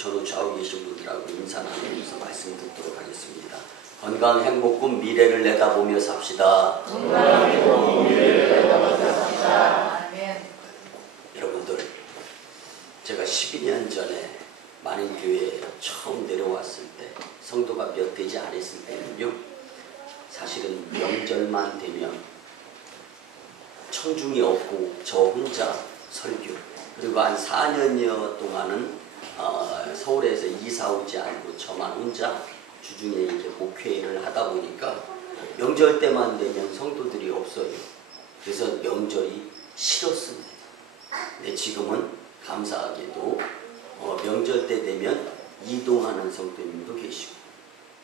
저도 좌우 계신 분들하고 인사 나누면서 말씀 듣도록 하겠습니다. 건강, 행복군, 미래를 내다보며 삽시다. 건강, 행복군, 미래를 내다보며 삽시다. 아멘. 여러분들, 제가 12년 전에 만인교회에 처음 내려왔을 때, 성도가 몇 되지 않았을 때는요, 사실은 명절만 되면 청중이 없고 저 혼자 설교, 그리고 한 4년여 동안은 서울에서 이사 오지 않고 저만 혼자 주중에 이렇게 목회를 하다 보니까 명절 때만 되면 성도들이 없어요. 그래서 명절이 싫었습니다. 근데 지금은 감사하게도 명절 때 되면 이동하는 성도님도 계시고,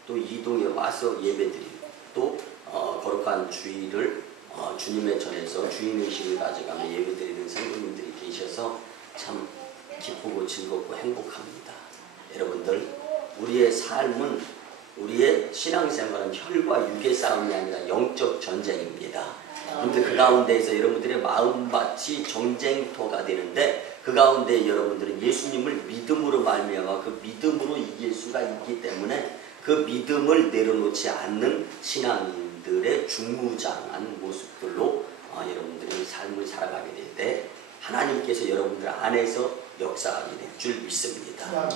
또 이동에 와서 예배드리고, 또 거룩한 주일을 주님의 전에서 주인의식을 가져가며 예배드리는 성도님들이 계셔서 참 기쁘고 즐겁고 행복합니다. 여러분들, 우리의 삶은, 우리의 신앙생활은 혈과 육의 싸움이 아니라 영적 전쟁입니다. 그런데 그 가운데에서 여러분들의 마음밭이 전쟁터가 되는데, 그 가운데 여러분들은 예수님을 믿음으로 말미암아 그 믿음으로 이길 수가 있기 때문에 그 믿음을 내려놓지 않는 신앙인들의 중무장한 모습들로 여러분들이 삶을 살아가게 될 때 하나님께서 여러분들 안에서 역사하게 될 줄 믿습니다.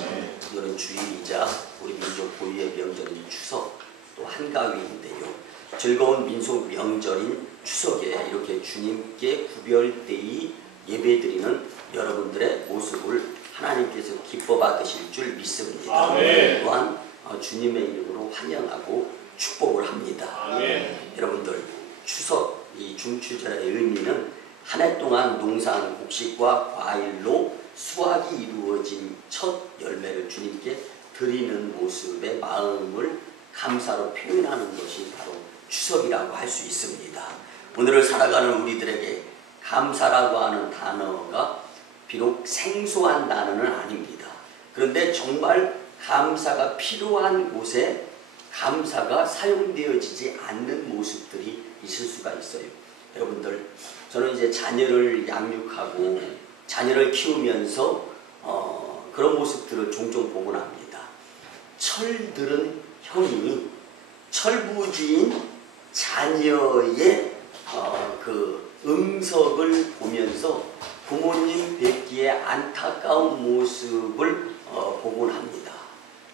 오늘은 주일이자 우리 민족 고유의 명절인 추석, 또 한가위인데요. 즐거운 민속 명절인 추석에 이렇게 주님께 구별되이 예배드리는 여러분들의 모습을 하나님께서 기뻐 받으실 줄 믿습니다. 아멘. 또한 주님의 이름으로 환영하고 축복을 합니다. 아멘. 여러분들, 추석 이 중추절의 의미는 한 해 동안 농사한 곡식과 과일로 수확이 이루어진 첫 열매를 주님께 드리는 모습의 마음을 감사로 표현하는 것이 바로 추석이라고 할 수 있습니다. 오늘을 살아가는 우리들에게 감사라고 하는 단어가 비록 생소한 단어는 아닙니다. 그런데 정말 감사가 필요한 곳에 감사가 사용되어지지 않는 모습들이 있을 수가 있어요. 여러분들, 저는 이제 자녀를 양육하고 자녀를 키우면서 그런 모습들을 종종 보곤 합니다. 철들은 형이 철부지인 자녀의 그 응석을 보면서 부모님 뵙기에 안타까운 모습을 보곤 합니다.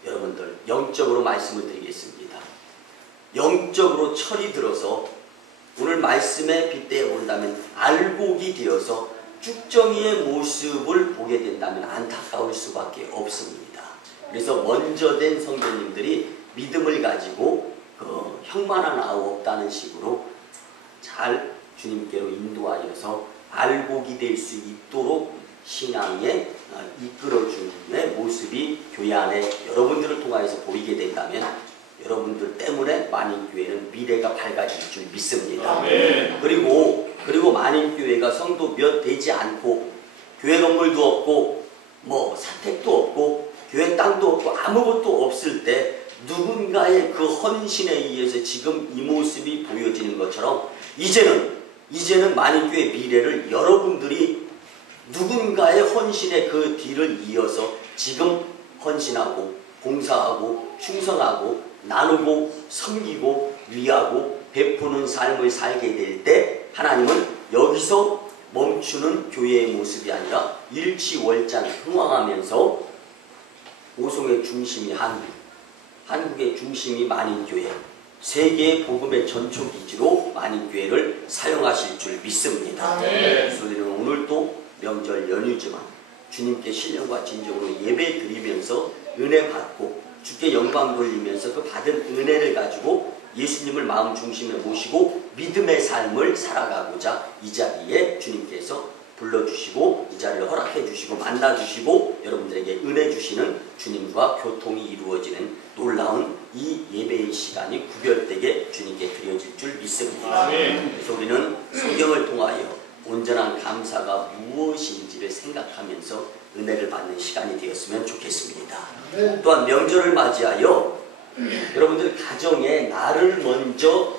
여러분들, 영적으로 말씀을 드리겠습니다. 영적으로 철이 들어서 오늘 말씀에 빗대어 본다면 알곡이 되어서 쭉정이의 모습을 보게 된다면 안타까울 수밖에 없습니다. 그래서 먼저 된 성도님들이 믿음을 가지고 형만한 아우 없다는 식으로 잘 주님께로 인도하여서 알곡이 될 수 있도록 신앙에 이끌어주는 모습이 교회 안에 여러분들을 통하여서 보이게 된다면 여러분들 때문에 만인교회는 미래가 밝아질 줄 믿습니다. 아멘. 그리고 만인교회가 성도 몇 되지 않고 교회 건물도 없고 뭐 사택도 없고 교회 땅도 없고 아무것도 없을 때 누군가의 그 헌신에 의해서 지금 이 모습이 보여지는 것처럼 이제는 만인교회 미래를 여러분들이 누군가의 헌신의 그 뒤를 이어서 지금 헌신하고 봉사하고 충성하고 나누고 섬기고 위하고 베푸는 삶을 살게 될 때 하나님은 여기서 멈추는 교회의 모습이 아니라 일치월장 흥왕하면서 오송의 중심이 한국의 중심이 만인교회, 세계의 복음의 전초기지로 만인교회를 사용하실 줄 믿습니다. 그래서 우리는 오늘도 명절 연휴지만 주님께 신령과 진정으로 예배 드리면서 은혜 받고 주께 영광 돌리면서 그 받은 은혜를 가지고 예수님을 마음 중심에 모시고 믿음의 삶을 살아가고자 이 자리에 주님께서 불러주시고 이 자리를 허락해 주시고 만나주시고 여러분들에게 은혜 주시는 주님과 교통이 이루어지는 놀라운 이 예배의 시간이 구별되게 주님께 드려질 줄 믿습니다. 아멘. 그래서 우리는 성경을 통하여 온전한 감사가 무엇인지를 생각하면서 은혜를 받는 시간이 되었으면 좋겠습니다. 또한 명절을 맞이하여 여러분들 가정에 나를 먼저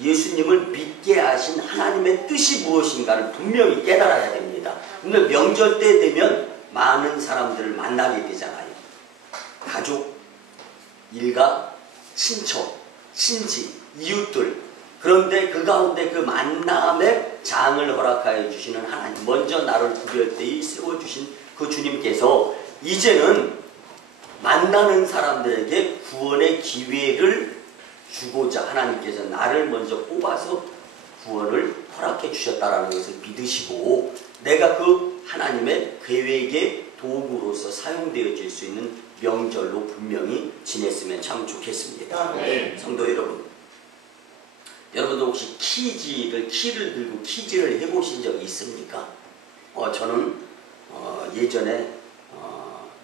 예수님을 믿게 하신 하나님의 뜻이 무엇인가를 분명히 깨달아야 됩니다. 근데 명절 때 되면 많은 사람들을 만나게 되잖아요. 가족, 일가, 친척, 친지, 이웃들. 그런데 그 가운데 그 만남의 장을 허락하여 주시는 하나님, 먼저 나를 구별되이 세워주신 그 주님께서 이제는 만나는 사람들에게 구원의 기회를 주고자 하나님께서 나를 먼저 뽑아서 구원을 허락해 주셨다라는 것을 믿으시고, 내가 그 하나님의 계획의 도구로서 사용되어질 수 있는 명절로 분명히 지냈으면 참 좋겠습니다. 네. 성도 여러분, 여러분도 혹시 키를 들고 퀴즈를 해보신 적이 있습니까? 저는 예전에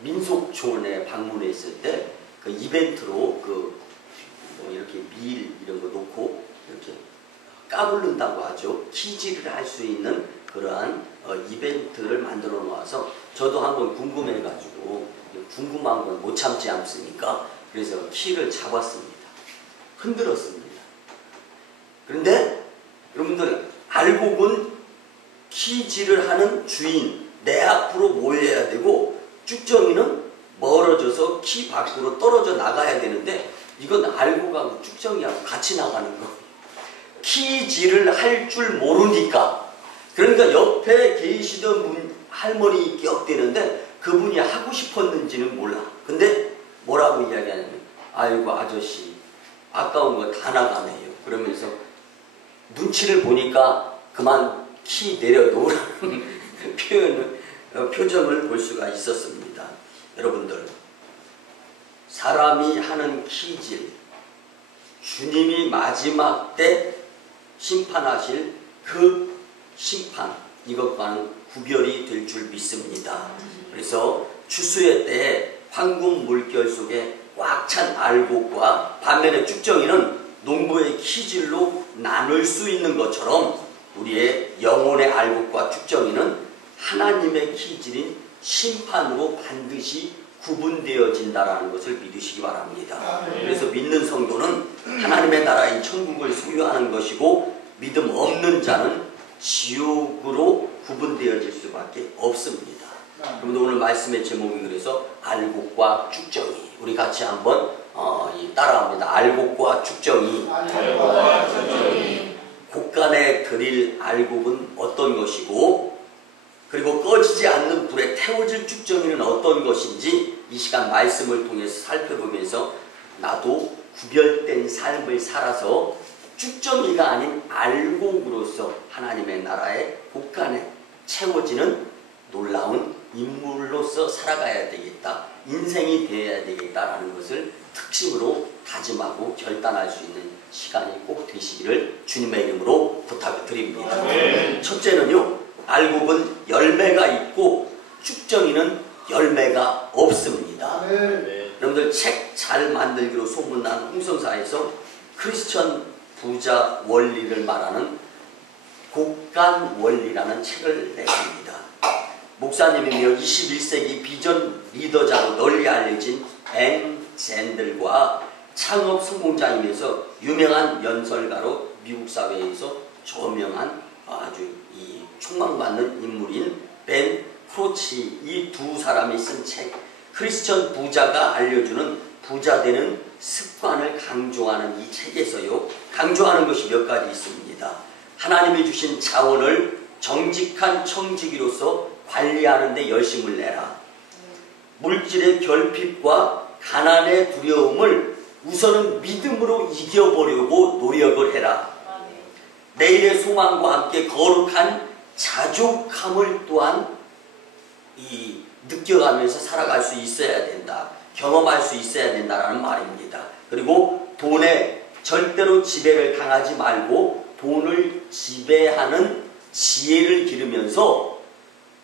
민속촌에 방문했을 때 그 이벤트로 뭐 이렇게 밀 이런 거 놓고 이렇게 까불른다고 하죠. 퀴즈를 할 수 있는 그러한 이벤트를 만들어 놓아서 저도 한번 궁금해가지고, 궁금한 건 못 참지 않습니까? 그래서 키를 잡았습니다. 흔들었습니다. 그런데 여러분들 알고 본 퀴즈를 하는 주인, 내 앞으로 모여야 되고 쭉정이는 멀어져서 키 밖으로 떨어져 나가야 되는데, 이건 알고 가고 쭉정이하고 같이 나가는 거. 퀴즈를 할 줄 모르니까, 그러니까 옆에 계시던 할머니 격대는데 그분이 하고 싶었는지는 몰라. 근데 뭐라고 이야기하냐면, 아이고 아저씨 아까운 거 다 나가네요. 그러면서 눈치를 보니까 그만 키 내려놓으라는 표정을 볼 수가 있었습니다. 여러분들, 사람이 하는 퀴즈, 주님이 마지막 때 심판하실 그 심판, 이것과는 구별이 될 줄 믿습니다. 그래서 추수의 때에 황금 물결 속에 꽉 찬 알곡과 반면에 쭉정이는 농부의 키질로 나눌 수 있는 것처럼, 우리의 영혼의 알곡과 쭉정이는 하나님의 키질인 심판으로 반드시 구분되어진다라는 것을 믿으시기 바랍니다. 그래서 믿는 성도는 하나님의 나라인 천국을 소유하는 것이고, 믿음 없는 자는 지옥으로 구분되어질 수밖에 없습니다. 그런데 오늘 말씀의 제목이 그래서 알곡과 쭉정이. 우리 같이 한번 따라합니다. 알곡과 쭉정이. 곳간에 드릴 알곡은 어떤 것이고, 그리고 꺼지지 않는 불에 태워질 쭉정이는 어떤 것인지 이 시간 말씀을 통해서 살펴보면서 나도 구별된 삶을 살아서 쭉정이가 아닌 알곡으로서 하나님의 나라의 곳간에 채워지는 놀라운 인물로서 살아가야 되겠다, 인생이 되어야 되겠다라는 것을 특심으로 다짐하고 결단할 수 있는 시간이 꼭 되시기를 주님의 이름으로 부탁을 드립니다. 첫째는요, 알곡은 열매가 있고 쭉정이는 열매가 없습니다. 여러분들 책 잘 만들기로 소문난 홍성사에서 크리스천 부자 원리를 말하는 곡간 원리라는 책을 냈습니다. 목사님이며 21세기 비전 리더자로 널리 알려진 앤 젠들과 창업 성공자이면서 유명한 연설가로 미국 사회에서 저명한 아주 촉망받는 인물인 벤 크로치, 이 두 사람이 쓴 책, 크리스천 부자가 알려주는 부자 되는 습관을 강조하는 이 책에서요, 강조하는 것이 몇 가지 있습니다. 하나님이 주신 자원을 정직한 청지기로서 관리하는 데 열심을 내라. 물질의 결핍과 가난의 두려움을 우선은 믿음으로 이겨보려고 노력을 해라. 내일의 소망과 함께 거룩한 자족함을 또한 느껴가면서 살아갈 수 있어야 된다. 경험할 수 있어야 된다는 말입니다. 그리고 돈에 절대로 지배를 당하지 말고 돈을 지배하는 지혜를 기르면서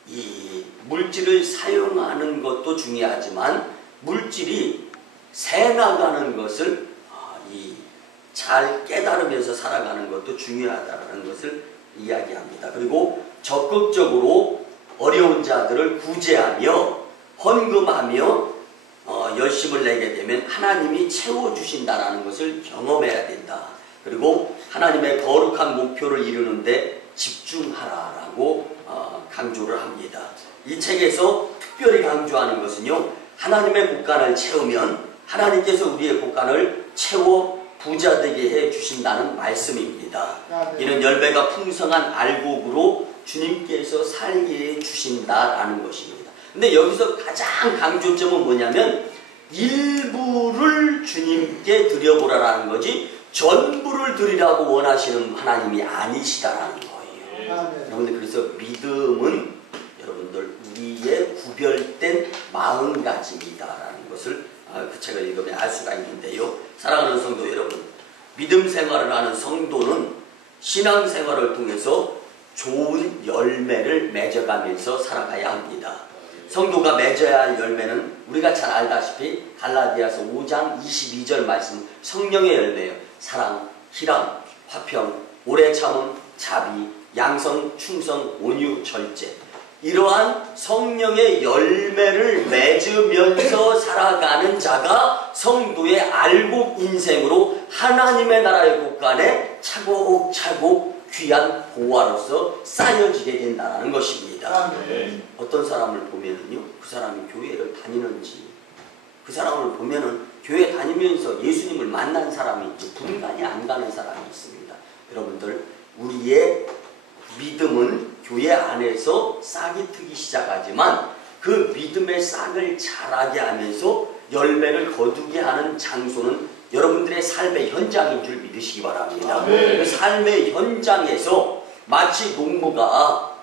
이 물질을 사용하는 것도 중요하지만 물질이 새나가는 것을 잘 깨달으면서 살아가는 것도 중요하다는 것을 이야기합니다. 그리고 적극적으로 어려운 자들을 구제하며 헌금하며 열심을 내게 되면 하나님이 채워주신다는 것을 경험해야 된다. 그리고 하나님의 거룩한 목표를 이루는데 집중하라라고 강조를 합니다. 이 책에서 특별히 강조하는 것은요, 하나님의 곳간을 채우면 하나님께서 우리의 곳간을 채워 부자 되게 해 주신다는 말씀입니다. 이는 열매가 풍성한 알곡으로 주님께서 살게 해 주신다라는 것입니다. 근데 여기서 가장 강조점은 뭐냐면 일부를 주님께 드려보라라는 거지 전부를 드리라고 원하시는 하나님이 아니시다라는 거예요. 여러분들, 그래서 믿음은 여러분들 우리의 구별된 마음가짐이다라는 것을 그 책을 읽으면 알 수가 있는데요. 사랑하는 성도 여러분, 믿음 생활을 하는 성도는 신앙 생활을 통해서 좋은 열매를 맺어가면서 살아가야 합니다. 성도가 맺어야 할 열매는 우리가 잘 알다시피 갈라디아서 5장 22절 말씀, 성령의 열매예요. 사랑, 희락, 화평, 오래 참음, 자비, 양성, 충성, 온유, 절제. 이러한 성령의 열매를 맺으면서 살아가는 자가 성도의 알곡 인생으로 하나님의 나라의 곳간에 차곡차곡 귀한 보화로서 쌓여지게 된다는 것입니다. 어떤 사람을 보면은요, 그 사람이 교회를 다니는지, 그 사람을 보면은 교회 다니면서 예수님을 만난 사람이 있지, 분간이 안 가는 사람이 있습니다. 여러분들, 우리의 믿음은 교회 안에서 싹이 트기 시작하지만 그 믿음의 싹을 자라게 하면서 열매를 거두게 하는 장소는 여러분들의 삶의 현장인 줄 믿으시기 바랍니다. 그 삶의 현장에서 마치 농부가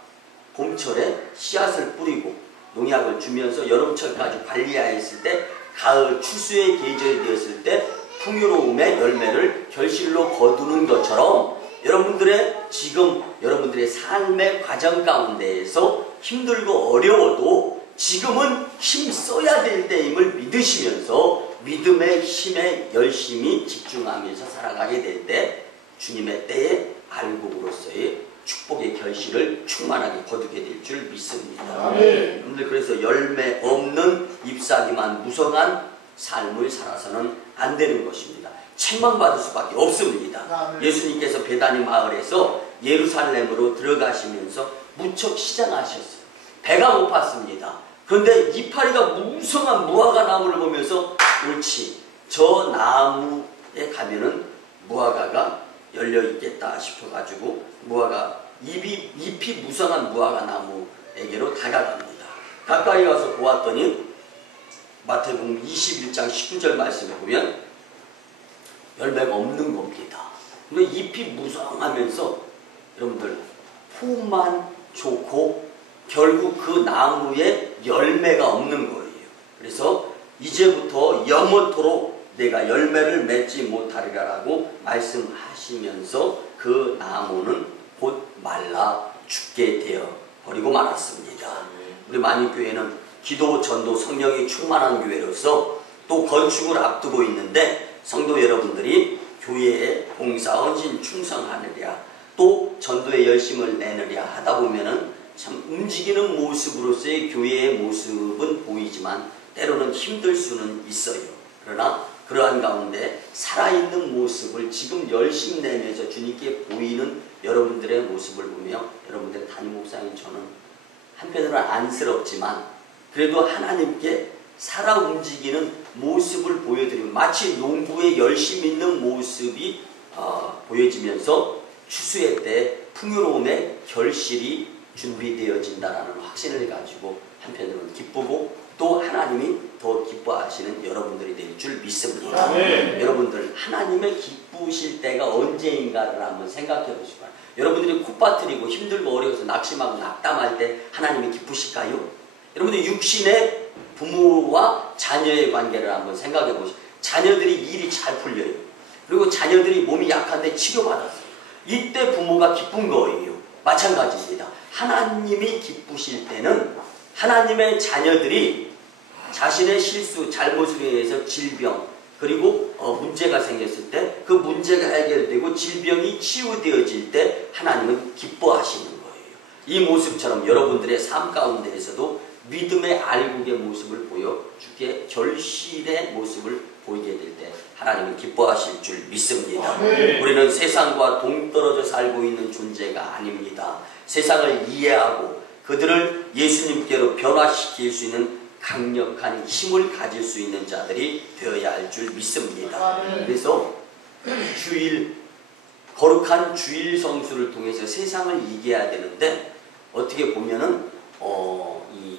봄철에 씨앗을 뿌리고 농약을 주면서 여름철까지 관리하였을 때 가을 추수의 계절이 되었을 때 풍요로움의 열매를 결실로 거두는 것처럼 여러분들의 지금 여러분들의 삶의 과정 가운데에서 힘들고 어려워도 지금은 힘 써야 될 때임을 믿으시면서 믿음의 힘에 열심히 집중하면서 살아가게 될 때 주님의 때에 알곡으로서의 축복의 결실을 충만하게 거두게 될 줄 믿습니다. 여러분들, 그래서 열매 없는 잎사귀만 무성한 삶을 살아서는 안 되는 것입니다. 책망받을 수밖에 없습니다. 예수님께서 베다니 마을에서 예루살렘으로 들어가시면서 무척 시장하셨어요. 배가 고팠습니다. 그런데 이파리가 무성한 무화과 나무를 보면서 옳지, 저 나무에 가면은 무화과가 열려 있겠다 싶어가지고 무화과 잎이 무성한 무화과 나무에게로 다가갑니다. 가까이 가서 보았더니 마태복음 21장 19절 말씀에 보면 열매가 없는 겁니다. 그러니까 잎이 무성하면서 여러분들 포만 좋고 결국 그 나무에 열매가 없는 거예요. 그래서 이제부터 영원토록 내가 열매를 맺지 못하리라고 말씀하시면서 그 나무는 곧 말라 죽게 되어 버리고 말았습니다. 우리 만일교회는 기도, 전도, 성령이 충만한 교회로서 또 건축을 앞두고 있는데 성도 여러분들이 교회에 봉사, 헌신, 충성하느랴 또 전도에 열심을 내느랴 하다 보면은 참 움직이는 모습으로서의 교회의 모습은 보이지만 때로는 힘들 수는 있어요. 그러나 그러한 가운데 살아있는 모습을 지금 열심히 내면서 주님께 보이는 여러분들의 모습을 보며 여러분들의 담임 목사인 저는 한편으로는 안쓰럽지만 그래도 하나님께 살아 움직이는 모습을 보여드리면 마치 농부의 열심 있는 모습이 보여지면서 추수의 때 풍요로움의 결실이 준비되어진다는 확신을 가지고 한편으로는 기쁘고 또 하나님이 더 기뻐하시는 여러분들이 될 줄 믿습니다. 여러분들, 하나님의 기쁘실 때가 언제인가를 한번 생각해 보시기 바랍니다. 여러분들이 콧바트리고 힘들고 어려워서 낙심하고 낙담할 때 하나님이 기쁘실까요? 여러분들 육신의 부모와 자녀의 관계를 한번 생각해 보시죠. 자녀들이 일이 잘 풀려요. 그리고 자녀들이 몸이 약한데 치료받았어요. 이때 부모가 기쁜 거예요. 마찬가지입니다. 하나님이 기쁘실 때는 하나님의 자녀들이 자신의 실수, 잘못으로 인해서 질병, 그리고 문제가 생겼을 때 그 문제가 해결되고 질병이 치유되어질 때 하나님은 기뻐하시는 거예요. 이 모습처럼 여러분들의 삶 가운데에서도 믿음의 알곡의 모습을 보여 주께 결실의 모습을 보이게 될 때 하나님은 기뻐하실 줄 믿습니다. 우리는 세상과 동떨어져 살고 있는 존재가 아닙니다. 세상을 이해하고 그 그들을 예수님께로 변화시킬 수 있는 강력한 힘을 가질 수 있는 자들이 되어야 할 줄 믿습니다. 그래서 거룩한 주일 성수를 통해서 세상을 이겨야 되는데, 어떻게 보면은 이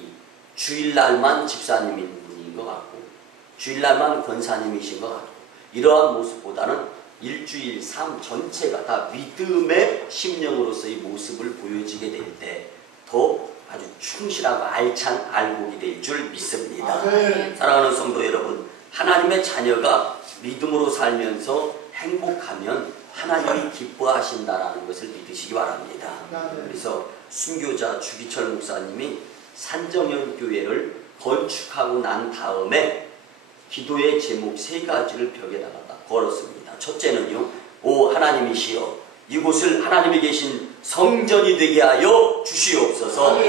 주일날만 집사님인 것 같고 주일날만 권사님이신 것 같고, 이러한 모습보다는 일주일 삶 전체가 다 믿음의 심령으로서의 모습을 보여지게 될 때 더 아주 충실하고 알찬 알곡이 될 줄 믿습니다. 사랑하는 성도 여러분, 하나님의 자녀가 믿음으로 살면서 행복하면 하나님이 기뻐하신다라는 것을 믿으시기 바랍니다. 그래서 순교자 주기철 목사님이 산정현 교회를 건축하고 난 다음에 기도의 제목 3가지를 벽에다가 걸었습니다. 첫째는요, 오 하나님이시여, 이곳을 하나님이 계신 성전이 되게 하여 주시옵소서.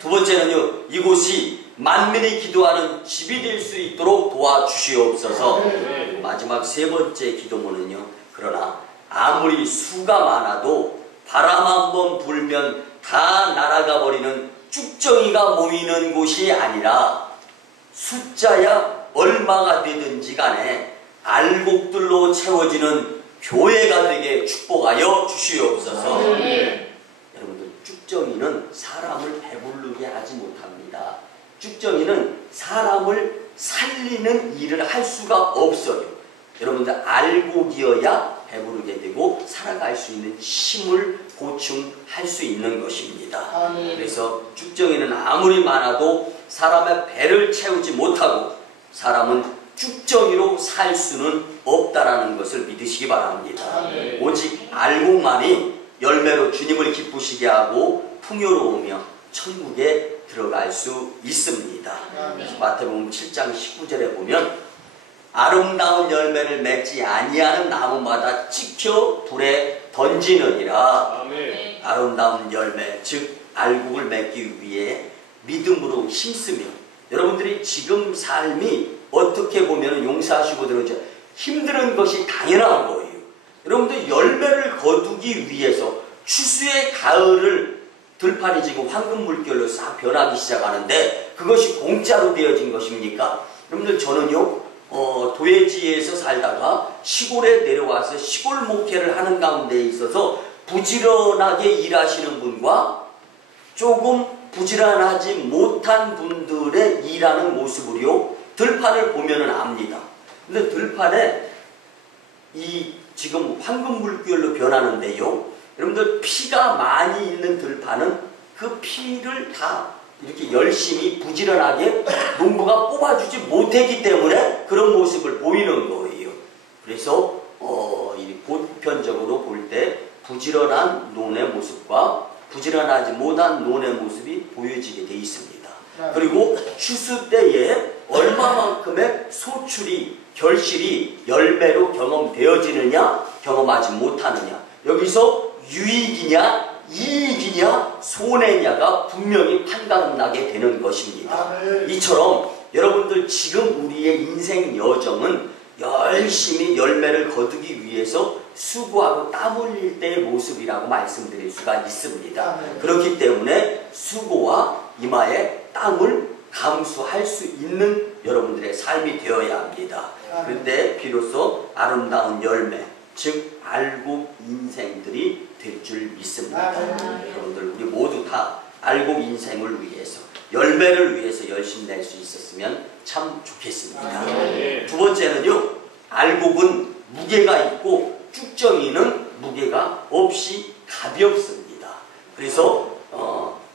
두 번째는요, 이곳이 만민이 기도하는 집이 될 수 있도록 도와주시옵소서. 마지막 3번째 기도문은요, 그러나 아무리 수가 많아도 바람 한번 불면 다 날아가 버리는 쭉정이가 모이는 곳이 아니라 숫자야 얼마가 되든지 간에 알곡들로 채워지는 교회가 되게 축복하여 주시옵소서. 여러분들, 쭉정이는 사람을 배부르게 하지 못합니다. 쭉정이는 사람을 살리는 일을 할 수가 없어요. 여러분들, 알곡이어야 배부르게 되고 살아갈 수 있는 힘을 보충할 수 있는 것입니다. 그래서 쭉정이는 아무리 많아도 사람의 배를 채우지 못하고 사람은 쭉정이로 살 수는 없다라는 것을 믿으시기 바랍니다. 오직 알곡만이 열매로 주님을 기쁘시게 하고 풍요로우며 천국에 들어갈 수 있습니다. 마태복음 7장 19절에 보면 아름다운 열매를 맺지 아니하는 나무마다 찍혀 불에 던지느니라. 아름다운 열매, 즉 알곡을 맺기 위해 믿음으로 힘쓰며, 여러분들이 지금 삶이 어떻게 보면 용서하시고 들어오죠, 힘든 것이 당연한 거예요. 여러분들, 열매를 거두기 위해서 추수의 가을을 들판이 지금 황금 물결로 싹 변하기 시작하는데 그것이 공짜로 되어진 것입니까? 여러분들, 저는요 도예지에서 살다가 시골에 내려와서 시골 목회를 하는 가운데 있어서 부지런하게 일하시는 분과 조금 부지런하지 못한 분들의 일하는 모습을요 들판을 보면은 압니다. 근데 들판에 이 지금 황금 물결로 변하는데요, 여러분들, 피가 많이 있는 들판은 그 피를 다 이렇게 열심히 부지런하게 농부가 뽑아주지 못했기 때문에 그런 모습을 보이는 거예요. 그래서 이 보편적으로 볼 때 부지런한 논의 모습과 부지런하지 못한 논의 모습이 보여지게 돼 있습니다. 그리고 추수 때에 얼마만큼의 소출이, 결실이 열매로 경험되어지느냐 경험하지 못하느냐, 여기서 유익이냐 이익이냐 손해냐가 분명히 판가름나게 되는 것입니다. 이처럼 여러분들, 지금 우리의 인생 여정은 열심히 열매를 거두기 위해서 수고하고 땀 흘릴 때의 모습이라고 말씀드릴 수가 있습니다. 그렇기 때문에 수고와 이마에 땀을 감수할 수 있는 여러분들의 삶이 되어야 합니다. 그런데 비로소 아름다운 열매, 즉 알곡 인생들이 될 줄 믿습니다. 여러분들, 우리 모두 다 알곡 인생을 위해서, 열매를 위해서 열심히 낼 수 있었으면 참 좋겠습니다. 두 번째는요, 알곡은 무게가 있고 쭉정이는 무게가 없이 가볍습니다. 그래서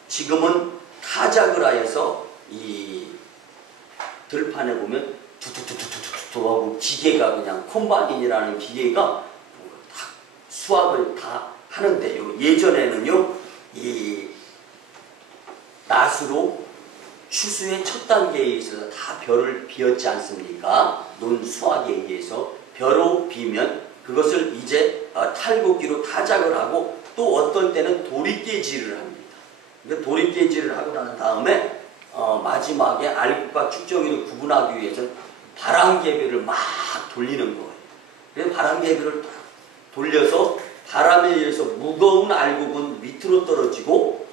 지금은 타작을 하여서 이 들판에 보면 두두두두두두 하고 기계가, 그냥 콤바인이라는 기계가 수확을 다 하는데요, 예전에는요 이 낫으로 추수의 첫 단계에 있어서 다 벼를 비었지 않습니까? 논 수확에 의해서 벼로 비면 그것을 이제 탈곡기로 타작을 하고, 또 어떤 때는 도리깨질을 합니다. 도리깨질을 하고 난 다음에 마지막에 알곡과 쭉정이를 구분하기 위해서 바람개비를 막 돌리는 거예요. 그래서 바람개비를 딱 돌려서 바람에 의해서 무거운 알곡은 밑으로 떨어지고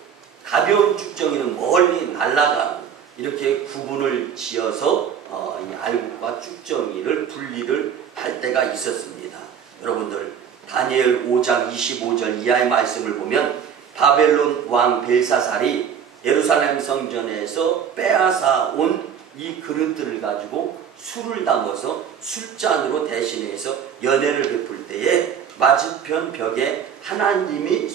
가벼운 쭉정이는 멀리 날아가는, 이렇게 구분을 지어서 이 알곡과 쭉정이를 분리를 할 때가 있었습니다. 여러분들 다니엘 5장 25절 이하의 말씀을 보면 바벨론 왕 벨사살이 예루살렘 성전에서 빼앗아 온 이 그릇들을 가지고 술을 담아서 술잔으로 대신해서 연회를 베풀 때에 맞은편 벽에 하나님의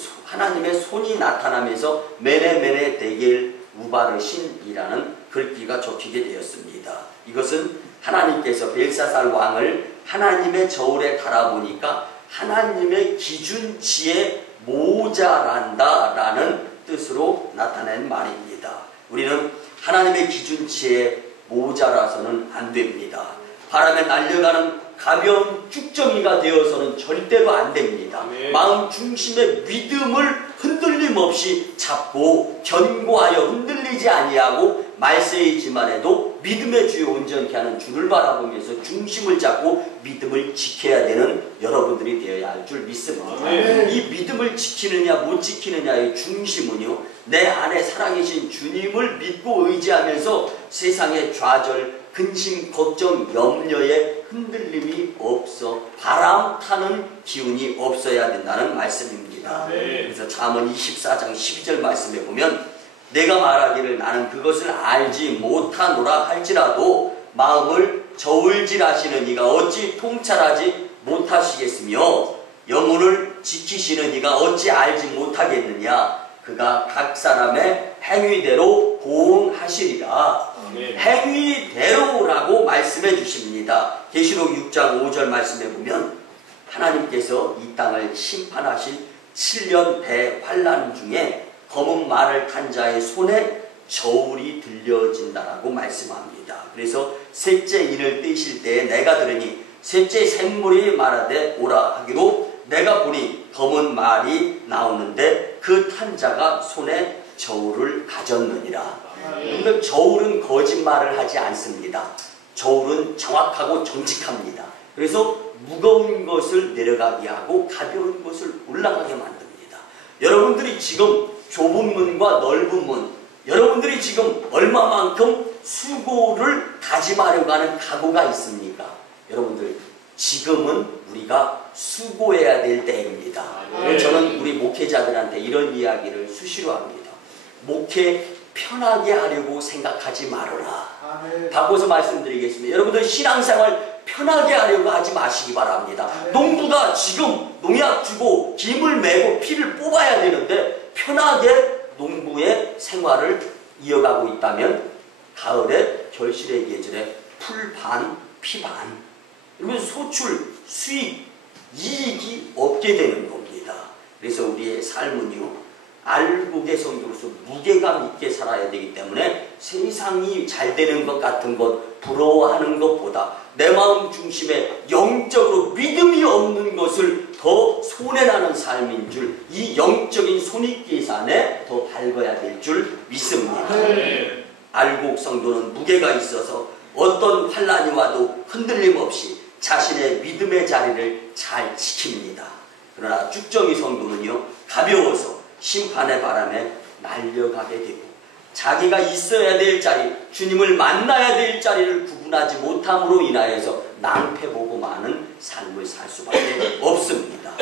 손이 나타나면서 메네메네 데겔 우바르신이라는 글귀가 적히게 되었습니다. 이것은 하나님께서 벨사살 왕을 하나님의 저울에 달아보니까 하나님의 기준치에 모자란다라는 뜻으로 나타낸 말입니다. 우리는 하나님의 기준치에 모자라서는 안 됩니다. 바람에 날려가는 가벼운 쭉정이가 되어서는 절대로 안 됩니다. 마음 중심의 믿음을 흔들림 없이 잡고 견고하여 흔들리지 아니하고 말세이지만 해도 믿음의 주에 온전케 하는 주를 바라보면서 중심을 잡고 믿음을 지켜야 되는 여러분들이 되어야 할 줄 믿습니다. 이 믿음을 지키느냐 못 지키느냐의 중심은요, 내 안에 살아계신 주님을 믿고 의지하면서 세상의 좌절, 근심, 걱정, 염려에 흔들림이 없어 바람 타는 기운이 없어야 된다는 말씀입니다. 그래서 잠언 24장 12절 말씀에 보면 내가 말하기를 나는 그것을 알지 못하노라 할지라도 마음을 저울질하시는 이가 어찌 통찰하지 못하시겠으며 영혼을 지키시는 이가 어찌 알지 못하겠느냐. 그가 각 사람의 행위대로 보응하시리라. 행위대로라고 말씀해 주십니다. 계시록 6장 5절 말씀해 보면 하나님께서 이 땅을 심판하신 7년 대환란 중에 검은 말을 탄 자의 손에 저울이 들려진다라고 말씀합니다. 그래서 셋째 인을 떼실 때에 내가 들으니 셋째 생물이 말하되 오라 하기로 내가 보니 검은 말이 나오는데 그 탄 자가 손에 저울을 가졌느니라. 그런데 저울은 거짓말을 하지 않습니다. 저울은 정확하고 정직합니다. 그래서 무거운 것을 내려가게 하고 가벼운 것을 올라가게 만듭니다. 여러분들이 지금 좁은 문과 넓은 문, 여러분들이 지금 얼마만큼 수고를 다짐하려고 하는 각오가 있습니까? 여러분들 지금은 우리가 수고해야 될 때입니다. 저는 우리 목회자들한테 이런 이야기를 수시로 합니다. 목회 편하게 하려고 생각하지 말아라. 바꿔서 말씀드리겠습니다. 여러분들 신앙생활 편하게 하려고 하지 마시기 바랍니다. 농부가 지금 농약 주고 김을 메고 피를 뽑아야 되는데 편하게 농부의 생활을 이어가고 있다면 가을에 결실의 계절에 풀 반, 피 반, 이러면 소출, 수익, 이익이 없게 되는 겁니다. 그래서 우리의 삶은요, 알곡의 성도로서 무게감 있게 살아야 되기 때문에 세상이 잘 되는 것 같은 것 부러워하는 것보다 내 마음 중심에 영적으로 믿음이 없는 것을 더 손해나는 삶인 줄, 이 영적인 손익계산에 더 밝아야 될 줄 믿습니다. 알곡 성도는 무게가 있어서 어떤 환란이 와도 흔들림 없이 자신의 믿음의 자리를 잘 지킵니다. 그러나 쭉정이 성도는요, 가벼워서 심판의 바람에 날려가게 되고 자기가 있어야 될 자리, 주님을 만나야 될 자리를 구분하지 못함으로 인하여서 낭패보고 마는 삶을 살 수밖에 없습니다.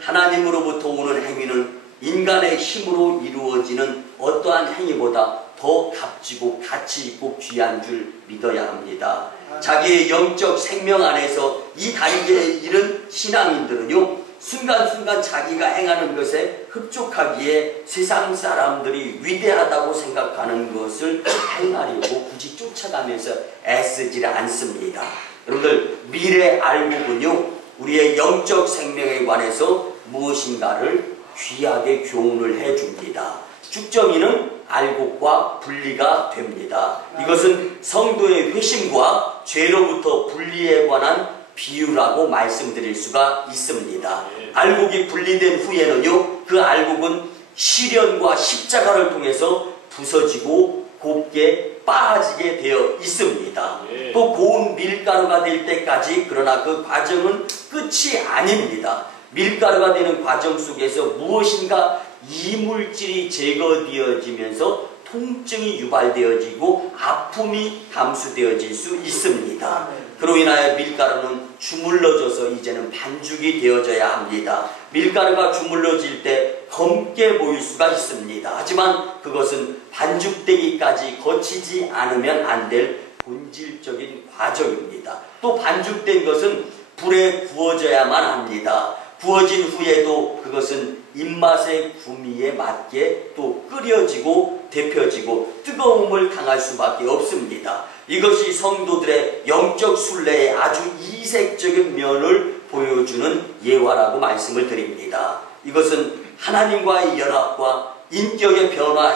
하나님으로부터 오는 행위는 인간의 힘으로 이루어지는 어떠한 행위보다 더 값지고 가치 있고 귀한 줄 믿어야 합니다. 자기의 영적 생명 안에서 이 단계에 이른 신앙인들은요, 순간순간 자기가 행하는 것에 흡족하기에 세상 사람들이 위대하다고 생각하는 것을 행하려고 굳이 쫓아가면서 애쓰지 않습니다. 여러분들, 미래 알곡은요, 우리의 영적 생명에 관해서 무엇인가를 귀하게 교훈을 해줍니다. 쭉정이는 알곡과 분리가 됩니다. 이것은 성도의 회심과 죄로부터 분리에 관한 비유라고 말씀드릴 수가 있습니다. 알곡이 분리된 후에는요, 그 알곡은 시련과 십자가를 통해서 부서지고 곱게 빠지게 되어 있습니다. 또 고운 밀가루가 될 때까지, 그러나 그 과정은 끝이 아닙니다. 밀가루가 되는 과정 속에서 무엇인가 이물질이 제거되어지면서 통증이 유발되어지고 아픔이 감수되어질 수 있습니다. 그로 인하여 밀가루는 주물러져서 이제는 반죽이 되어져야 합니다. 밀가루가 주물러질 때 검게 보일 수가 있습니다. 하지만 그것은 반죽되기까지 거치지 않으면 안 될 본질적인 과정입니다. 또 반죽된 것은 불에 구워져야만 합니다. 구워진 후에도 그것은 입맛의 구미에 맞게 또 끓여지고 데펴지고 뜨거움을 당할 수밖에 없습니다. 이것이 성도들의 영적 순례의 아주 이색적인 면을 보여주는 예화라고 말씀을 드립니다. 이것은 하나님과의 연합과 인격의 변화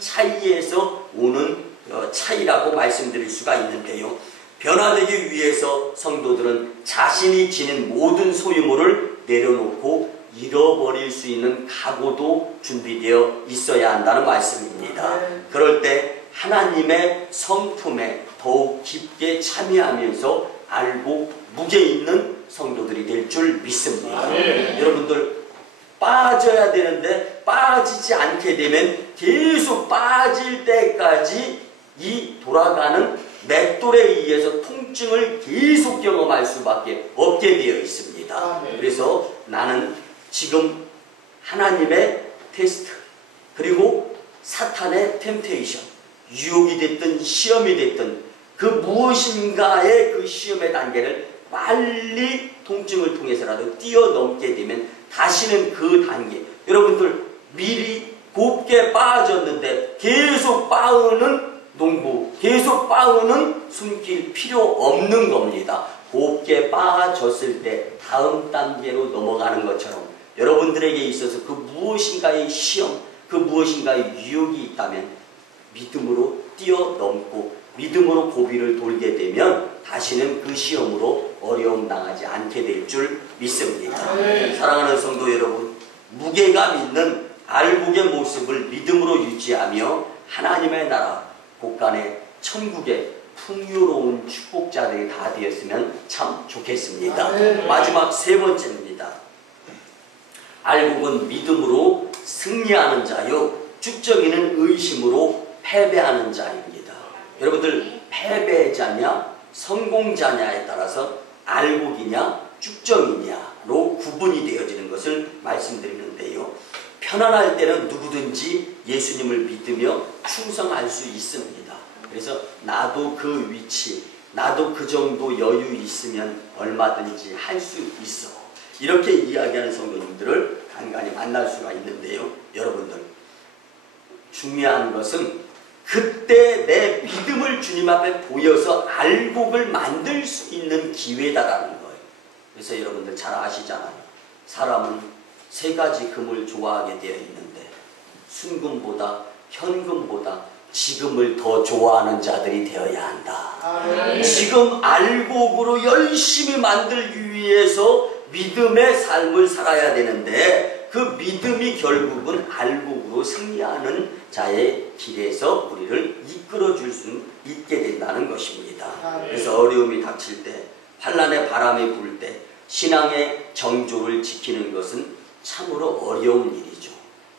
차이에서 오는 차이라고 말씀드릴 수가 있는데요. 변화되기 위해서 성도들은 자신이 지닌 모든 소유물을 내려놓고 잃어버릴 수 있는 각오도 준비되어 있어야 한다는 말씀입니다. 그럴 때 하나님의 성품에 더욱 깊게 참여하면서 알고 무게 있는 성도들이 될 줄 믿습니다. 여러분들 빠져야 되는데 빠지지 않게 되면 계속 빠질 때까지 이 돌아가는 맷돌에 의해서 통증을 계속 경험할 수밖에 없게 되어 있습니다. 그래서 나는 지금 하나님의 테스트 그리고 사탄의 템테이션, 유혹이 됐든 시험이 됐든 그 무엇인가의 그 시험의 단계를 빨리 통증을 통해서라도 뛰어넘게 되면 다시는 그 단계, 여러분들 미리 곱게 빠졌는데 계속 빠으는 농부, 계속 빠으는 숨길 필요 없는 겁니다. 곱게 빠졌을 때 다음 단계로 넘어가는 것처럼 여러분들에게 있어서 그 무엇인가의 시험, 그 무엇인가의 유혹이 있다면 믿음으로 뛰어넘고 믿음으로 고비를 돌게 되면 다시는 그 시험으로 어려움 당하지 않게 될 줄 믿습니다. 사랑하는 성도 여러분, 무게감 있는 알곡의 모습을 믿음으로 유지하며 하나님의 나라 곳간에 천국의 풍요로운 축복자들이 다 되었으면 참 좋겠습니다. 마지막 세 번째입니다. 알곡은 믿음으로 승리하는 자요, 쭉정이는 의심으로 패배하는 자입니다. 여러분들 패배자냐 성공자냐에 따라서 알곡이냐 쭉정이냐로 구분이 되어지는 것을 말씀드리는데요. 편안할 때는 누구든지 예수님을 믿으며 충성할 수 있습니다. 그래서 나도 그 위치, 나도 그 정도 여유 있으면 얼마든지 할 수 있어, 이렇게 이야기하는 성도님들을 간간히 만날 수가 있는데요. 여러분들, 중요한 것은 그때 내 믿음을 주님 앞에 보여서 알곡을 만들 수 있는 기회다라는 거예요. 그래서 여러분들 잘 아시잖아요. 사람은 세 가지 금을 좋아하게 되어 있는데 순금보다 현금보다 지금을 더 좋아하는 자들이 되어야 한다. 지금 알곡으로 열심히 만들기 위해서 믿음의 삶을 살아야 되는데 그 믿음이 결국은 알곡으로 승리하는 자의 길에서 우리를 이끌어줄 수 있게 된다는 것입니다. 그래서 어려움이 닥칠 때, 환난의 바람이 불 때 신앙의 정조를 지키는 것은 참으로 어려운 일이죠.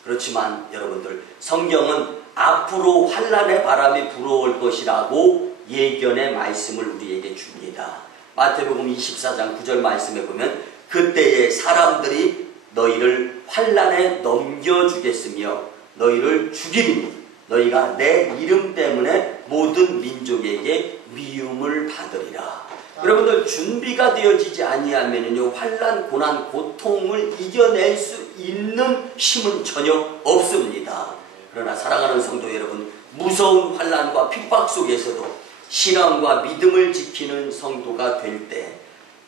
그렇지만 여러분들, 성경은 앞으로 환난의 바람이 불어올 것이라고 예견의 말씀을 우리에게 줍니다. 마태복음 24장 9절 말씀에 보면 그때에 사람들이 너희를 환난에 넘겨주겠으며 너희를 죽이리니 너희가 내 이름 때문에 모든 민족에게 미움을 받으리라. 여러분들, 준비가 되어지지 아니하면요 환난, 고난, 고통을 이겨낼 수 있는 힘은 전혀 없습니다. 그러나 사랑하는 성도 여러분, 무서운 환난과 핍박 속에서도 신앙과 믿음을 지키는 성도가 될 때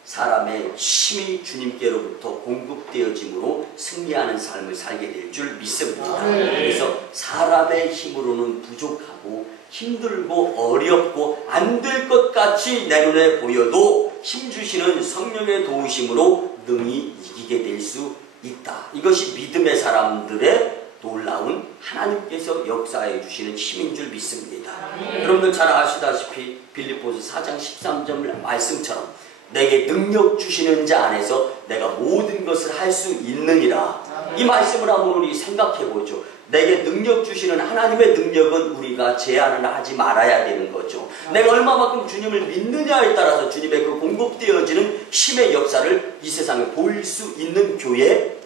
사람의 힘이 주님께로부터 공급되어짐으로 승리하는 삶을 살게 될 줄 믿습니다. 그래서 사람의 힘으로는 부족하고 힘들고 어렵고 안 될 것 같이 내 눈에 보여도 힘주시는 성령의 도우심으로 능히 이기게 될 수 있다. 이것이 믿음의 사람들의 놀라운 하나님께서 역사해 주시는 힘인 줄 믿습니다. 여러분들 잘 아시다시피 빌립보서 4장 13절 말씀처럼 내게 능력 주시는 자 안에서 내가 모든 것을 할 수 있느니라. 이 말씀을 한번 우리 생각해 보죠. 내게 능력 주시는 하나님의 능력은 우리가 제한을 하지 말아야 되는 거죠. 내가 얼마만큼 주님을 믿느냐에 따라서 주님의 그 공급되어지는 힘의 역사를 이 세상에 보일 수 있는 교회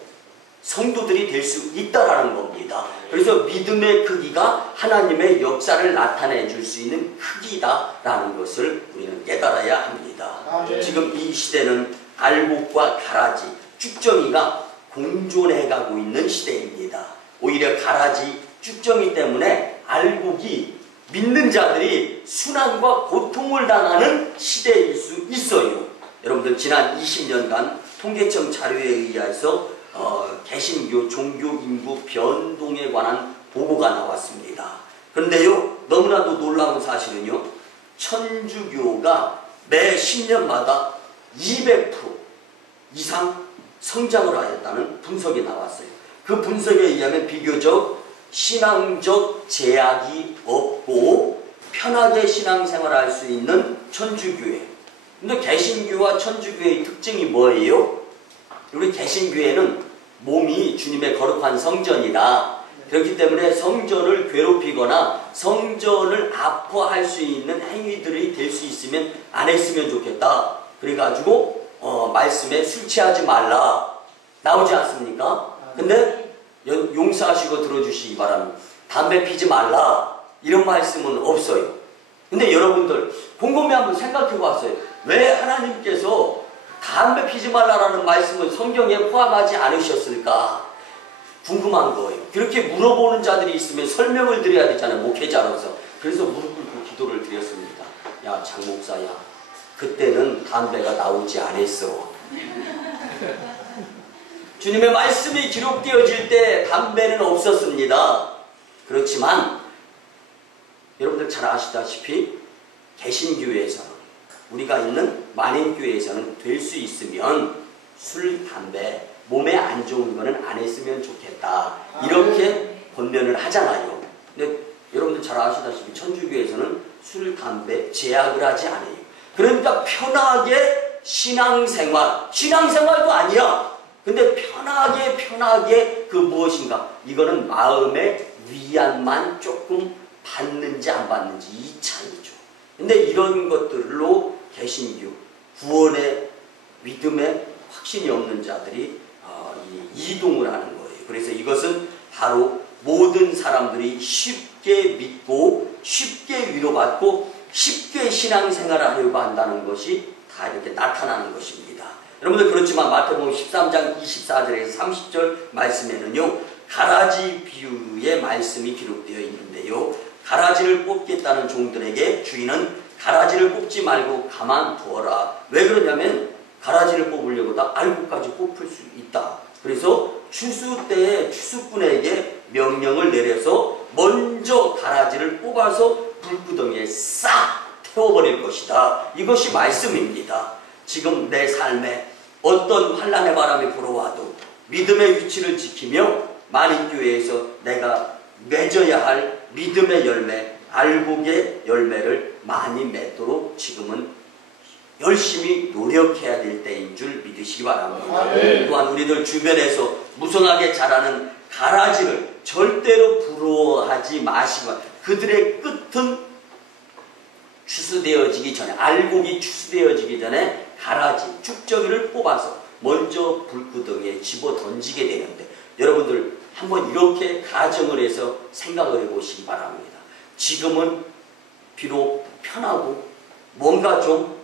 성도들이 될 수 있다라는 겁니다. 그래서 믿음의 크기가 하나님의 역사를 나타내 줄 수 있는 크기다라는 것을 우리는 깨달아야 합니다. 지금 이 시대는 알곡과 가라지, 쭉정이가 공존해 가고 있는 시대입니다. 오히려 가라지, 쭉정이 때문에 알곡이 믿는 자들이 순환과 고통을 당하는 시대일 수 있어요. 여러분들 지난 20년간 통계청 자료에 의해서 개신교 종교 인구 변동에 관한 보고가 나왔습니다. 그런데요, 너무나도 놀라운 사실은요, 천주교가 매 10년마다 200% 이상 성장을 하였다는 분석이 나왔어요. 그 분석에 의하면 비교적 신앙적 제약이 없고 편하게 신앙생활을 할 수 있는 천주교회. 근데 개신교와 천주교의 특징이 뭐예요? 우리 개신교회는 몸이 주님의 거룩한 성전이다. 그렇기 때문에 성전을 괴롭히거나 성전을 아파할 수 있는 행위들이 될 수 있으면 안 했으면 좋겠다. 그래가지고 말씀에 술 취하지 말라 나오지 않습니까? 근데 용서하시고 들어주시기 바랍니다. 담배 피지 말라 이런 말씀은 없어요. 근데 여러분들 곰곰이 한번 생각해 봤어요. 왜 하나님께서 담배 피지 말라라는 말씀을 성경에 포함하지 않으셨을까? 궁금한 거예요. 그렇게 물어보는 자들이 있으면 설명을 드려야 되잖아요. 목회자로서. 그래서 무릎 꿇고 기도를 드렸습니다. 야, 장 목사야, 그때는 담배가 나오지 않았어. 주님의 말씀이 기록되어질 때 담배는 없었습니다. 그렇지만 여러분들 잘 아시다시피 개신교회에서는, 우리가 있는 만인교회에서는 될 수 있으면 술, 담배, 몸에 안 좋은 거는 안 했으면 좋겠다. 이렇게 권면을 하잖아요. 근데 여러분들 잘 아시다시피 천주교에서는 술, 담배 제약을 하지 않아요. 그러니까 편하게 신앙생활도 아니야. 근데 편하게 그 무엇인가, 이거는 마음의 위안만 조금 받는지 안 받는지 이 차이죠. 근데 이런 것들로 개신교, 구원의 믿음에 확신이 없는 자들이 이동을 하는 거예요. 그래서 이것은 바로 모든 사람들이 쉽게 믿고 쉽게 위로받고 쉽게 신앙생활을 하려고 한다는 것이 다 이렇게 나타나는 것입니다. 여러분들 그렇지만 마태복음 13장 24절에서 30절 말씀에는요, 가라지 비유의 말씀이 기록되어 있는데요, 가라지를 뽑겠다는 종들에게 주인은 가라지를 뽑지 말고 가만두어라. 왜 그러냐면 가라지를 뽑으려고 다 알곡까지 뽑을 수 있다. 그래서 추수 때에 추수꾼에게 명령을 내려서 먼저 가라지를 뽑아서 불구덩이에 싹 태워버릴 것이다. 이것이 말씀입니다. 지금 내 삶에 어떤 환난의 바람이 불어와도 믿음의 위치를 지키며 만인교회에서 내가 맺어야 할 믿음의 열매, 알곡의 열매를 많이 맺도록 지금은 열심히 노력해야 될 때인 줄 믿으시기 바랍니다. 또한 우리들 주변에서 무성하게 자라는 가라지를 절대로 부러워하지 마시고, 그들의 끝은 추수되어지기 전에, 알곡이 추수되어지기 전에 가라지, 쭉정이를 뽑아서 먼저 불구덩이에 집어 던지게 되는데, 여러분들 한번 이렇게 가정을 해서 생각을 해보시기 바랍니다. 지금은 비록 편하고 뭔가 좀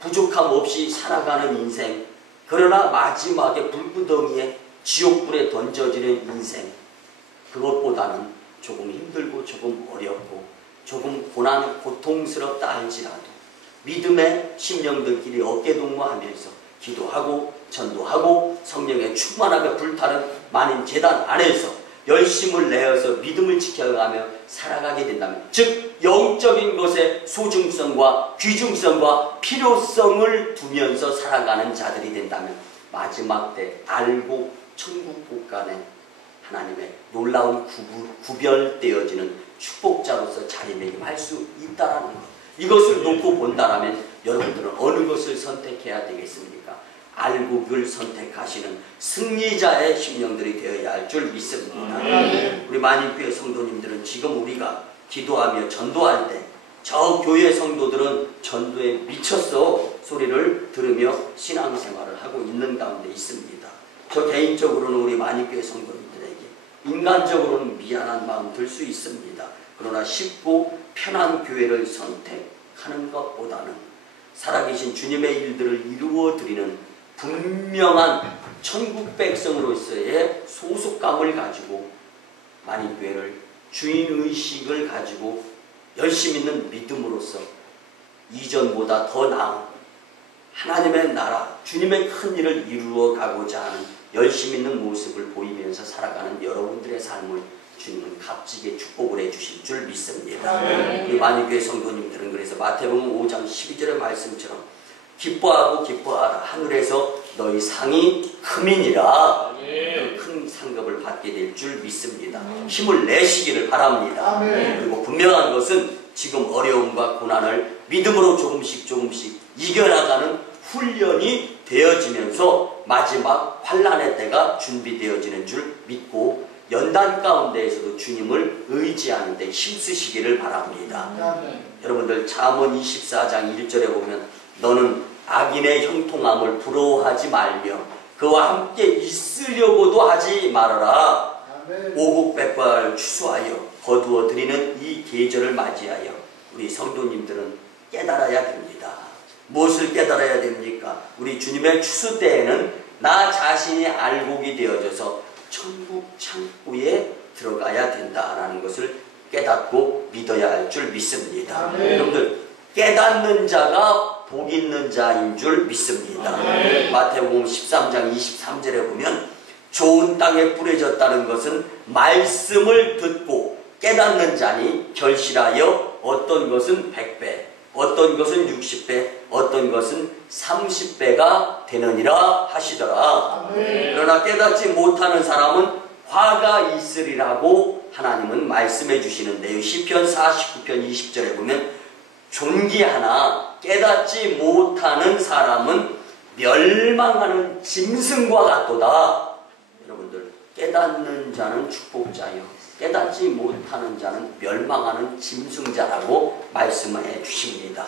부족함 없이 살아가는 인생, 그러나 마지막에 불구덩이에 지옥불에 던져지는 인생, 그것보다는 조금 힘들고 조금 어렵고 조금 고통스럽다 할지라도 믿음의 심령들끼리 어깨동무하면서 기도하고 전도하고 성령의 충만함에 불타는 만인 재단 안에서 열심을 내어서 믿음을 지켜가며 살아가게 된다면, 즉 영적인 것의 소중성과 귀중성과 필요성을 두면서 살아가는 자들이 된다면 마지막 때 알곡 천국 곳간에 하나님의 놀라운 구별되어지는 축복자로서 자리매김할 수 있다는 것, 이것을 놓고 본다라면 여러분들은 어느 것을 선택해야 되겠습니까? 알곡을 선택하시는 승리자의 심령들이 되어야 할 줄 믿습니다. 우리 만인교회 성도님들은 지금 우리가 기도하며 전도할 때 저 교회 성도들은 전도에 미쳤어 소리를 들으며 신앙생활을 하고 있는 가운데 있습니다. 저 개인적으로는 우리 만인교회 성도님들에게 인간적으로는 미안한 마음 들 수 있습니다. 그러나 쉽고 편한 교회를 선택하는 것보다는 살아계신 주님의 일들을 이루어드리는 분명한 천국 백성으로서의 소속감을 가지고 만인교회를 주인의식을 가지고 열심 있는 믿음으로써 이전보다 더 나은 하나님의 나라, 주님의 큰 일을 이루어 가고자 하는 열심 있는 모습을 보이면서 살아가는 여러분들의 삶을 주님은 값지게 축복을 해주실 줄 믿습니다. 우리 만인교회 성도님들은 그래서 마태복음 5장 12절의 말씀처럼 기뻐하고 기뻐하라. 하늘에서 너희 상이 크민이라. 큰 상급을 받게 될 줄 믿습니다. 힘을 내시기를 바랍니다. 그리고 분명한 것은 지금 어려움과 고난을 믿음으로 조금씩 이겨나가는 훈련이 되어지면서 마지막 환난의 때가 준비되어지는 줄 믿고 연단 가운데에서도 주님을 의지하는 데 힘쓰시기를 바랍니다. 여러분들 잠언 24장 1절에 보면 너는 악인의 형통함을 부러워하지 말며 그와 함께 있으려고도 하지 말아라. 오곡백과를 추수하여 거두어 드리는 이 계절을 맞이하여 우리 성도님들은 깨달아야 됩니다. 무엇을 깨달아야 됩니까? 우리 주님의 추수 때에는 나 자신이 알곡이 되어져서 천국 창고에 들어가야 된다라는 것을 깨닫고 믿어야 할 줄 믿습니다. 여러분들 깨닫는 자가 복 있는 자인 줄 믿습니다. 마태복음 13장 23절에 보면 좋은 땅에 뿌려졌다는 것은 말씀을 듣고 깨닫는 자니 결실하여 어떤 것은 100배, 어떤 것은 60배, 어떤 것은 30배가 되느니라 하시더라. 그러나 깨닫지 못하는 사람은 화가 있으리라고 하나님은 말씀해 주시는데요. 시편 49편 20절에 보면 존귀하나 깨닫지 못하는 사람은 멸망하는 짐승과 같도다. 여러분들 깨닫는 자는 축복자요 깨닫지 못하는 자는 멸망하는 짐승자라고 말씀해 주십니다.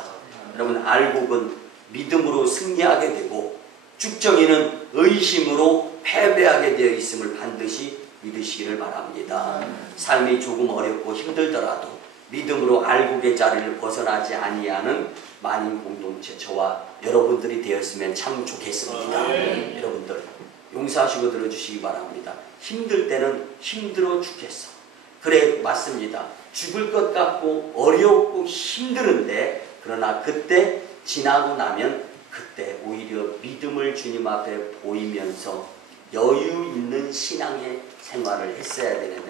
여러분 알곡은 믿음으로 승리하게 되고 쭉정이는 의심으로 패배하게 되어 있음을 반드시 믿으시기를 바랍니다. 삶이 조금 어렵고 힘들더라도 믿음으로 알곡의 자리를 벗어나지 아니하는 만인 공동체 저와 여러분들이 되었으면 참 좋겠습니다. 여러분들 용서하시고 들어주시기 바랍니다. 힘들 때는 힘들어 죽겠어. 그래 맞습니다. 죽을 것 같고 어렵고 힘드는데 그러나 그때 지나고 나면 그때 오히려 믿음을 주님 앞에 보이면서 여유 있는 신앙의 생활을 했어야 되는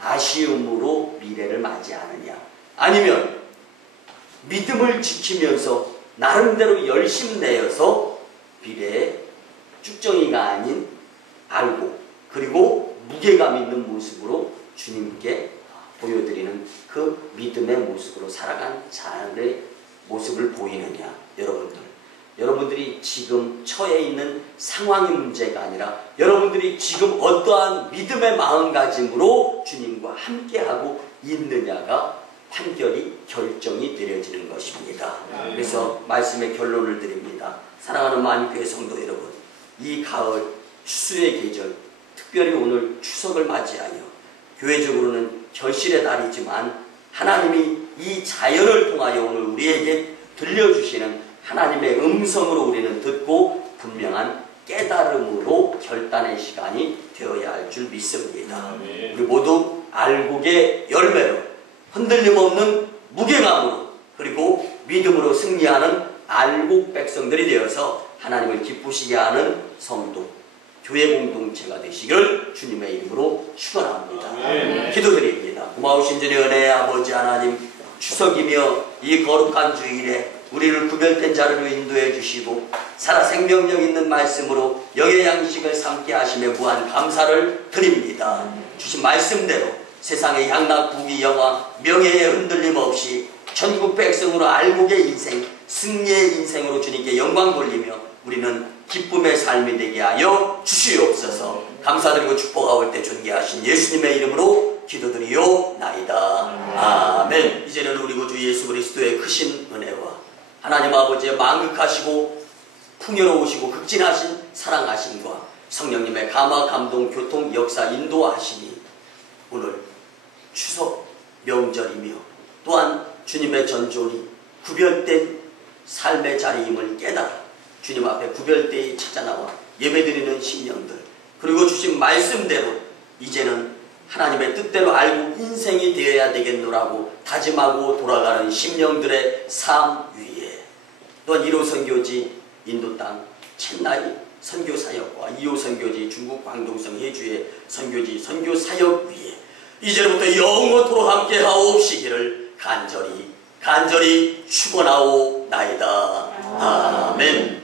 아쉬움으로 미래를 맞이하느냐 아니면 믿음을 지키면서 나름대로 열심 내어서 미래의 쭉정이가 아닌 알고 그리고 무게감 있는 모습으로 주님께 보여드리는 그 믿음의 모습으로 살아간 자의 모습을 보이느냐. 여러분들이 지금 처해 있는 상황이 문제가 아니라 여러분들이 지금 어떠한 믿음의 마음가짐으로 주님과 함께하고 있느냐가 판결이 결정이 내려지는 것입니다. 그래서 말씀의 결론을 드립니다. 사랑하는 만인교회 성도 여러분, 이 가을 추수의 계절, 특별히 오늘 추석을 맞이하여 교회적으로는 결실의 날이지만 하나님이 이 자연을 통하여 오늘 우리에게 들려주시는 하나님의 음성으로 우리는 듣고 분명한 깨달음으로 결단의 시간이 되어야 할 줄 믿습니다. 우리 모두 알곡의 열매로 흔들림 없는 무게감으로 그리고 믿음으로 승리하는 알곡 백성들이 되어서 하나님을 기쁘시게 하는 성도 교회 공동체가 되시기를 주님의 이름으로 축원합니다. 기도드립니다. 고마우신 주의 은혜의 아버지 하나님, 추석이며 이 거룩한 주일에 우리를 구별된 자리로 인도해 주시고 살아 생명력 있는 말씀으로 영의 양식을 삼게 하심에 무한 감사를 드립니다. 주신 말씀대로 세상의 향락 부귀 영화 명예의 흔들림 없이 천국 백성으로 알곡의 인생 승리의 인생으로 주님께 영광 돌리며 우리는 기쁨의 삶이 되게 하여 주시옵소서. 감사드리고 축복하올 때 존귀하신 예수님의 이름으로 기도드리옵나이다. 아멘. 이제는 우리 구주 예수 그리스도의 크신 은혜와 하나님 아버지의 만극하시고 풍요로우시고 극진하신 사랑하심과 성령님의 감화 감동 교통 역사 인도하심이 오늘 추석 명절이며 또한 주님의 전존이 구별된 삶의 자리임을 깨달아 주님 앞에 구별되이 찾아나와 예배드리는 심령들, 그리고 주신 말씀대로 이제는 하나님의 뜻대로 알고 인생이 되어야 되겠노라고 다짐하고 돌아가는 심령들의 삶 위에, 또한 1호 선교지 인도 땅 첸나이 선교 사역과 2호 선교지 중국 광동성 해주의 선교지 선교 사역 위에 이제부터 영원토록 함께 하옵시기를 간절히 축원하옵나이다. 아멘.